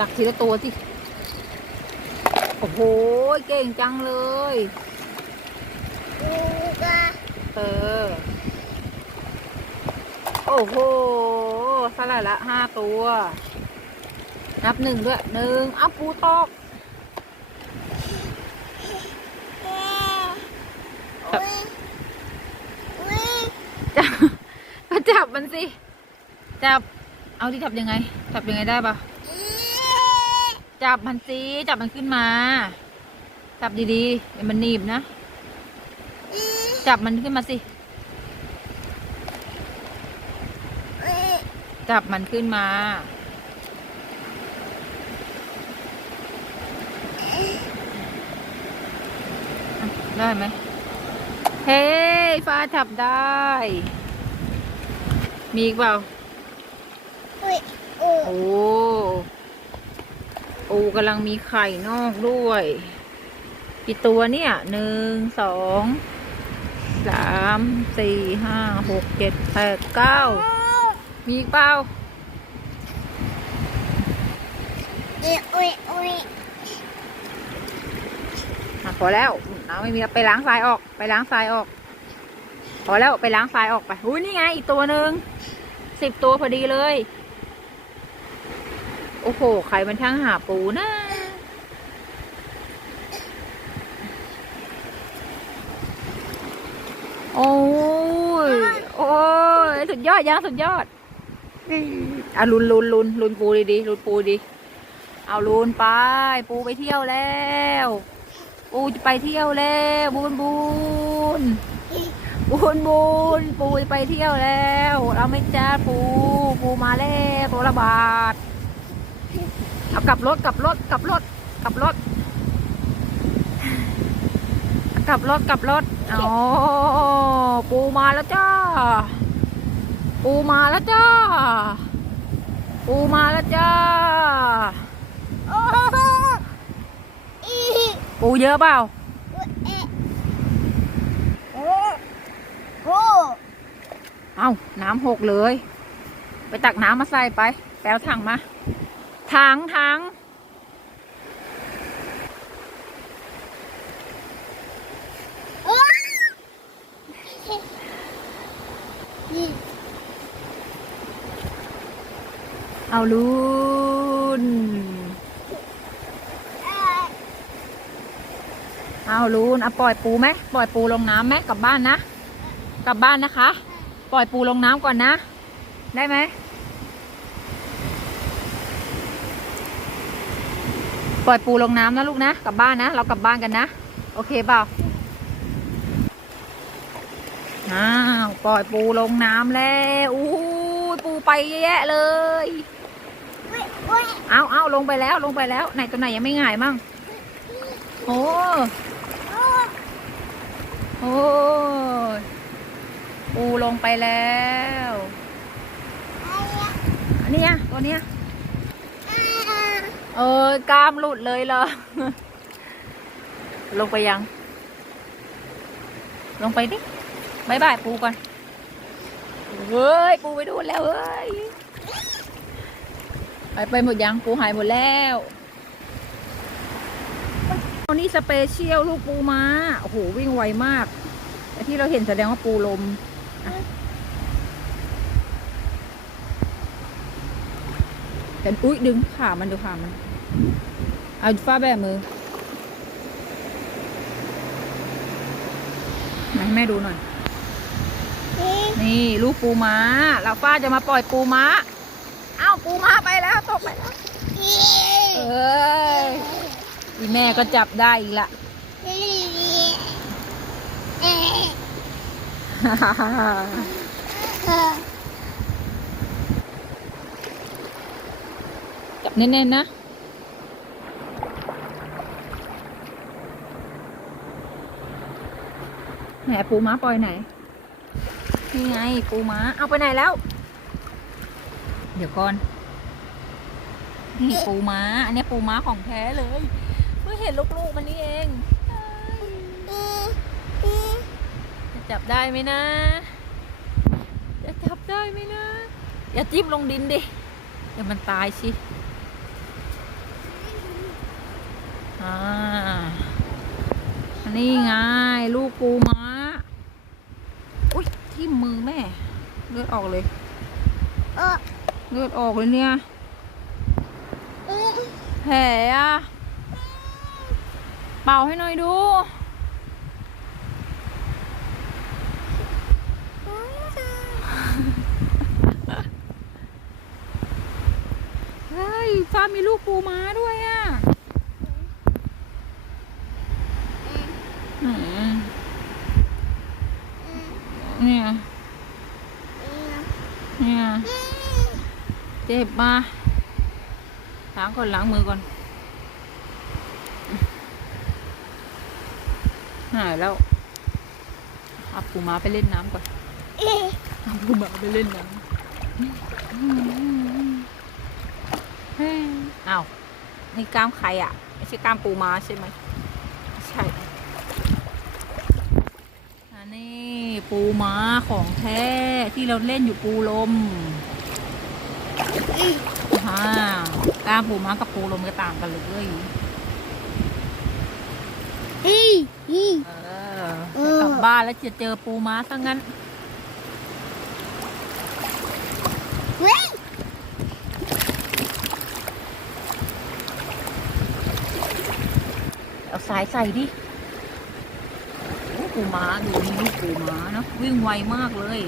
ตักทีละตัวสิ โอ้โห เก่งจังเลยปูกะเออ โอ้โหสลายละห้าตัว นับหนึ่งด้วยหนึ่งเอาปูตอกจับก็จับมันสิ จับ เอาที่จับยังไง จับยังไงได้ปะ จับมันสิจับมันขึ้นมา จับดีๆเดี๋ยวมันหนีบนะอีจับมันขึ้นมาสิอุ้ยจับมันขึ้นมาอะได้ไหม เฮ้ยฟ้าจับได้ มีอีกเปล่าอุ้ยอุ้ยโอ้ ปูกำลังมีไข่นอกด้วย กี่ตัวเนี่ยหนึ่งสองสามสี่ห้าหกเจ็ดแปดเก้ามีอีกเปล่าอีอุ้ยอุ้ยอะพอแล้วน้ำไม่มีแล้วไปล้างทรายออกไปล้างทรายออก พอแล้วไปล้างทรายออกไปอุ้ยนี่ไงอีกตัวหนึ่งสิบตัวพอดีเลย โอ้โห ใครมันช่างหาปูนะโอ้ย โอ้ย สุดยอดยังสุดยอดอะลุนลุนลุนลุนปูดีดีๆลุนปูดี เอาลุนไป ปูไปเที่ยวแล้ว ปูจะไปเที่ยวแล้วบูนบูนบูนบูนปูจะไปเที่ยวแล้ว เราไม่จ้าปู ปูมาแล้วตัวละบาท เอากลับรถกลับรถกลับรถกลับรถกลับรถกลับรถอ๋อปูมาแล้วจ้า ปูมาแล้วจ้า ปูมาแล้วจ้าโอ้อีปูเยอะเปล่าอุ้ยเอ๊ะโอ้โอ้เอาน้ำหกเลย ไปตักน้ำมาใส่ไป แปลวถังมา ถังถังเอาลุนเอาลุนเอาปล่อยปูไหมปล่อยปูลงน้ำไหมกลับบ้านนะ กลับบ้านนะคะ ปล่อยปูลงน้ำก่อนนะ ได้ไหม ล่อยปูลงน้ำนะลูกนะ กลับบ้านนะ เรากลับบ้านกันนะ โอเคเปล่าอ้าวปล่อยปูลงน้ำแล้วอู้ปูไปเยอะแยะเลยอุ้ยอุ้ยเอาเอาลงไปแล้วลงไปแล้ว ไหนตัวไหนยังไม่ง่ายมั่งโอ้โอ้ยปูลงไปแล้วอันนี้ตัวเนี้ย เออกล้ามหลุดเลยเหรอ ลงไปยัง ลงไปดิบายบายปูก่อนเฮ้ย ปูไปดูนแล้วเฮ้ย ไปไปหมดยัง ปูหายหมดแล้วอันนี้สเปเชียลลูกปูมาโอ้โห วิ่งไวมากแต่ที่เราเห็นแสดงว่าปูลมอะ แต่อุ้ยดึงขามันดูขามันเอาฟ้าแบมือมาให้แม่ดูหน่อย นี่นี่ลูกปูม้าเราฟ้าจะมาปล่อยปูม้า เอ้าปูม้าไปแล้วตกไปแล้วนี่เอ้ยอีแม่ก็จับได้อีกละนี่เอ๊ะเออ จับ แน่นๆนะ ไหนปูม้าปล่อยไหน นี่ไงปูม้า เอาไปไหนแล้ว เดี๋ยวก่อน นี่ปูม้า อันนี้ปูม้าของแท้เลย เพิ่งเห็นลูกๆมันนี่เองเอ้ยนี่นี่จะจับได้ไหมนะ จะจับได้ไหมนะ อย่าจิ้มลงดินดิ เดี๋ยวมันตายสิ อ่าอันนี่ไง ลูกปูม้า อุ้ยที่มือแม่ เลือดออกเลย เออเลือดออกเลยเนี่ยแผลอะเป่าให้หน่อยดู เฮ้ยฟ้ามีลูกปูม้าด้วยอะอืมเนี่ย เนี่ย เจ็บมาล้างก่อนล้างมือก่อน หายแล้วเอาปูม้าไปเล่นน้ำก่อนเอาปูม้าไปเล่นน้ำเอ้าวนี่กล้ามใครอะ ไม่ใช่กล้ามปูม้าใช่ไหมใช่อันนี้ปูม้าของแท้ที่เราเล่นอยู่ปูลม ฮ่ากล้ามปูม้ากับปูลมก็ต่างกันเลยเฮ้ยเฮ้ยเออเออกลับบ้านแล้วจะเจอปูม้าซะงั้นเฮ้ยเอาสายใส่ดิโอ้ปูม้าดูนี่ลูกปูม้าเนอะวิ่งไวมากเลย